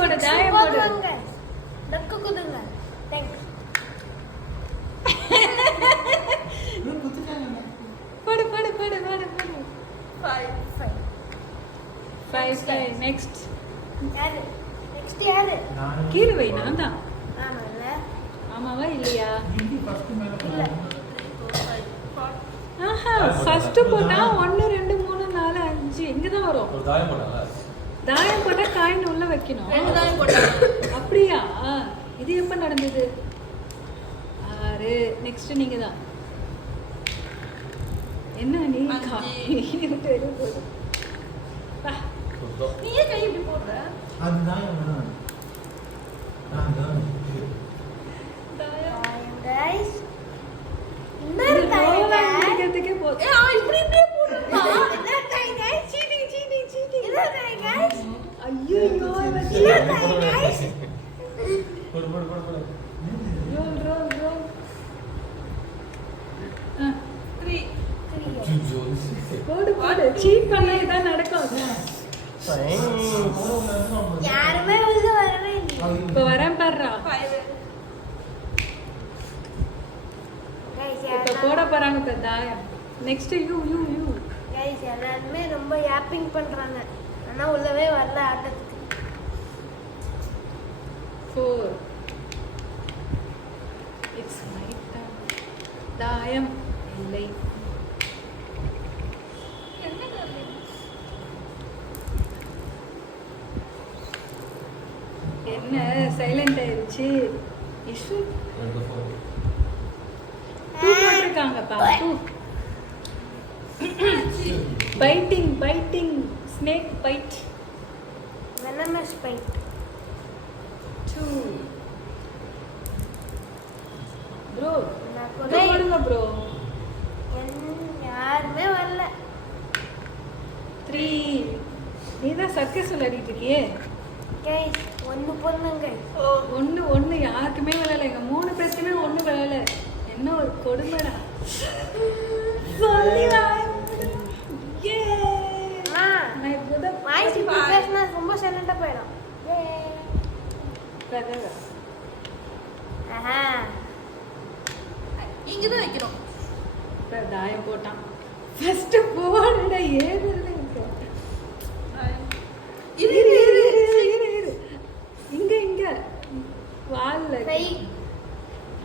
போடு தாயம் போடு லக்கு குதுங்க தேங்க்ஸ் போடு போடு போடு போடு போடு 5 நெக்ஸ்ட் யாரு நெக்ஸ்ட் யாரு கீழே வை நான் தான் ஆமால ஆமாவா இல்லையா இல்ல ஆஹா ஃபர்ஸ்ட் போட்டா 1 2 3 4 5 இங்க தான் வரும் ஒரு தாயம் போடல தாயம் போட்டா காயின் உள்ள வைக்கணும் 2 தாயம் போட்டாங்க அப்படியா இது எப்ப நடந்தது 6 நெக்ஸ்ட் நீங்க தான் என்ன நீ காயின் தெரிய போகுது வா நீ ஏன் கை இப்படி போடுற அதுதான் நான் தான் गाइस இன்னொரு தாயம் அடிக்கிறதுக்கே போகுது இப்படி இப்படியே போடுறா इधर guys guys cheating cheating cheating इधर गाइस ஐயோ गाइस போடு போடு போடு போடு ரோல் 3 போடு போடு சீட் பண்ணா இதான் நடக்கும் யாருமே உள்ள வரவே இல்ல இப்ப வரேன் பாருடா 5 गाइस இப்ப போட போறாங்க இப்ப தாயம் நெக்ஸ்ட் யூ गाइस எல்லாரும் ரொம்ப யாப்பிங் பண்றாங்க ஆனா உள்ளவே வரல ஆட்டத்துக்கு 4 இட்ஸ் மை டைம் தாயம் இல்லை என்ன கரலி என்ன சைலண்ட் ஆயிருச்சு இஷ்யூ போட்டிருக்காங்கப்பா biting snake bite venomous bite 2 bro நான் போடுங்க ப்ரோ யாருமே வரல 3 நீ தான் சர்க்கஸ் விளையாடிட்டு இருக்கியே गाइस ஒன்னு பொண்ணுங்க ஒன்று யாருக்குமே விளையாடல எங்க 3 பேருக்குமே ஒன்று விளையாடல என்ன ஒரு கொடுமைடா சொல்லி ஏ நான் இப்போதான் வாய்ஸ் இப்படி பேசினா ரொம்ப சைலண்டா போயிடும் பிரதர் ஆஹா இங்க தான் வைக்கணும் தாயம் போட்டான் ஃபர்ஸ்ட் போடுடா ஏதுல இருக்கு இரு இங்க வால்ல கை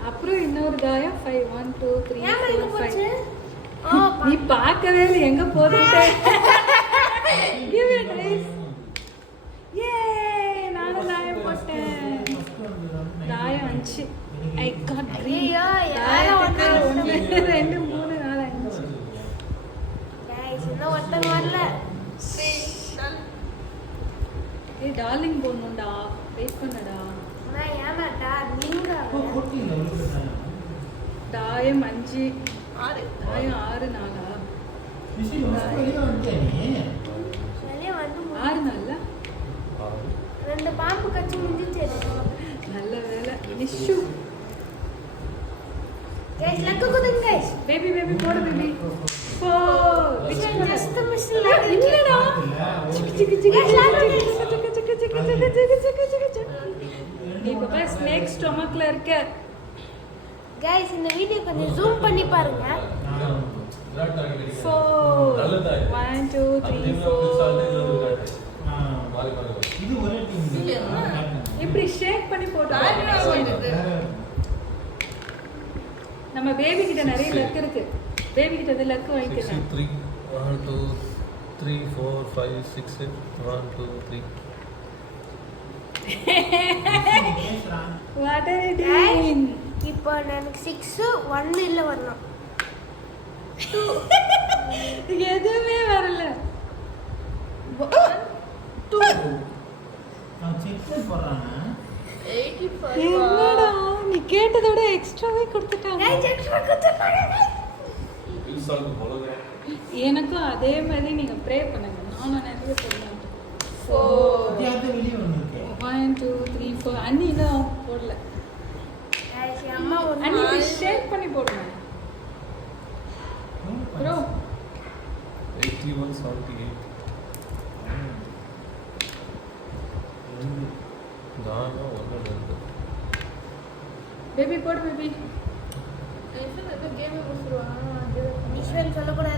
அப்புறம் இன்னொரு தாயம் 5 1 2 ஏன் இங்க 3 போச்சு 4 ஓ 5 நீ பார்க்கவே இல்லை எங்க போதுட்டே give it nice ஏ நானும் தாயம் போட்டேன் தாயம் 5 ஐ காட் 3 ஐயோ யாரோ ஒண்ணு 1 2 3 4 5 गाइस இன்னும் ஒருத்தங்க வரல 3 டன் ஏய் டார்லிங் போடணும்டா வெயிட் பண்ணடா நான் ஏமாட்டா நீங்க தாயம் 5 6 தாயம் 6 நாளா வெளிய வந்து 6 நாள்ல ரெண்டு பாம்பு கச்சி மிஞ்சிச்சு நல்ல வேலை Nishu guys luck குதுங்க guys baby போடு பேபி 4 ஜஸ்ட் மிஸ் இல்லடா நீ பாப்பா ஸ்னேக் ஸ்டொமக்ல இருக்க गाइस இந்த வீடியோ கொஞ்சம் ஜூம் பண்ணி பாருங்க 4 1 2 3 4 இது ஒரே டீம் இப்படி ஷேக் பண்ணி போட்டு தாயம் போயிடுது நம்ம பேபி கிட்ட நிறைய லக் இருக்கு பேபி கிட்ட வந்து லக் வாங்கிக்கலாம் 3 1 2 3 4 5 6 7 1 2 3 வாட் ஆர் யூ டூயிங் இப்போ எனக்கு 6 1 இல்ல வரணும் எதுவுமே வரல 2 நான் செக் போறானே 85 என்னடா நீ கேட்டதோட எக்ஸ்ட்ராவே கொடுத்துட்டாங்க गाइस எக்ஸ்ட்ரா குத்துறாங்க எனக்கும் அதே மாதிரி நீங்க ப்ரே பண்ணுங்க நானும் நிறைய போடலாம் 4 வெளியே வந்துருக்கு 1 2 3 4 அண்ணி இன்னும் போடல गाइस அம்மா ஒன்னு அண்ணி ஷேக் பண்ணி போடுங்க ப்ரோ 81 78 ஸ்ட்ராங்காக 1 2. பேபி போடு பேபி. கேமே முடிச்சிருவாங்க ஈஸ்வரன் சொல்லக்கூடாது